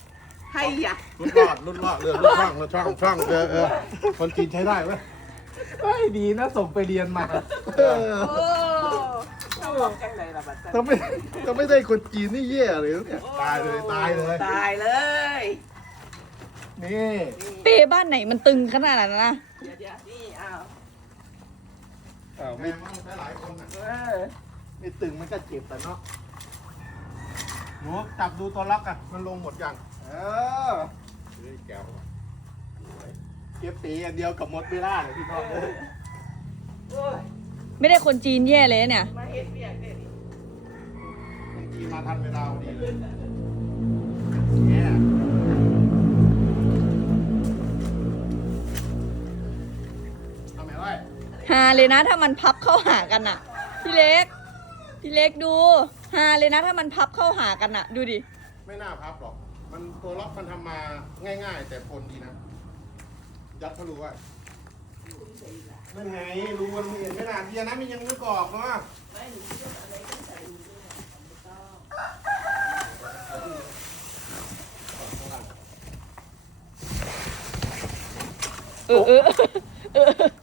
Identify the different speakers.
Speaker 1: ให้ยะ
Speaker 2: รุ่นรอดรุ่นช่องคนจีนใช้ได้ไหม
Speaker 3: ไม่ดีนะส่งไปเรียนมา
Speaker 2: เออ
Speaker 1: โอ้ต้องบอกจังเลยละบัดนี้
Speaker 2: ถ้าไม่ได้คนจีนนี่แย่เลยเนี่ยตายเลย
Speaker 1: ตายเลย
Speaker 2: นี่
Speaker 4: เปบ้านไหนมันตึงขนาดนั้นนะ
Speaker 1: เดี๋ยวนี่อ้าว
Speaker 2: ไม่มันใช้หลายคนนะ
Speaker 1: อ
Speaker 2: ไม่ตึงมันก็เจ็บแต่เนาะหนูจับดูตัวล็อกอ่ะมันลงหมดยังเฮ้ยแก้วเก็บปีอันเดียวกับมดเวลาเลยพี่พ่อ
Speaker 1: โอ้ย
Speaker 4: ไม่ได้คนจีนแย่เลยเนี่ย
Speaker 1: มาเฮ็ดเปียกเด้ดิ
Speaker 2: คนจีนมาทันเวลาพอดีเลยเนี่ยทำไมวะ
Speaker 4: ฮาเลยนะถ้ามันพับเข้าหากันอะพี่เล็ก พี่เล็กดูฮาเลยนะถ้ามันพับเข้าหากันอะดูดิ
Speaker 2: ไม่น่าพับหรอก มันตัวล็อกมันทำมาง่ายๆ แต่ทนดีนะ ยัดเขารู้ว่านั่นไงรู้มันเห็นไม่นานทีนะมันยังไม่กรอบเนาะ
Speaker 1: ไม่หนูคิดว่าอะไรก็ใส่ดูด้วยไม่ต้อง
Speaker 4: เออ